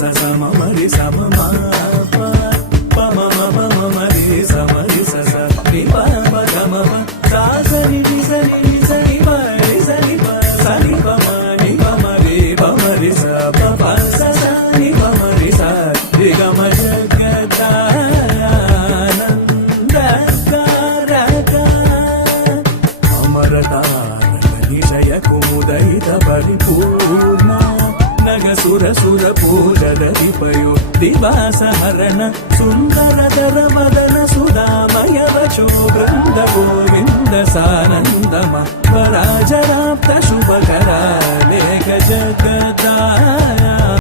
స స మ మరి స మ మ ప ప మ మ ప మ మరి స మరి స స ని ప ప గ మ ప సా స ని ని స ని ని స ని ప ని స ని ప స ని ప మ ని ప మ రి ప మ రి స ప ప స స ని ప మ రి స రి గ మ జగదానందకారక అమరతారక నిశయ కుముదయిత పరిపూర్ణ నగ సుర సుర పూజరతిపయో దివాస హరణ సుందరధర మదన సుధామయ వచో బృంద గోవింద సానందమ పరాజరాప్త శుభకర లేఖ జగదా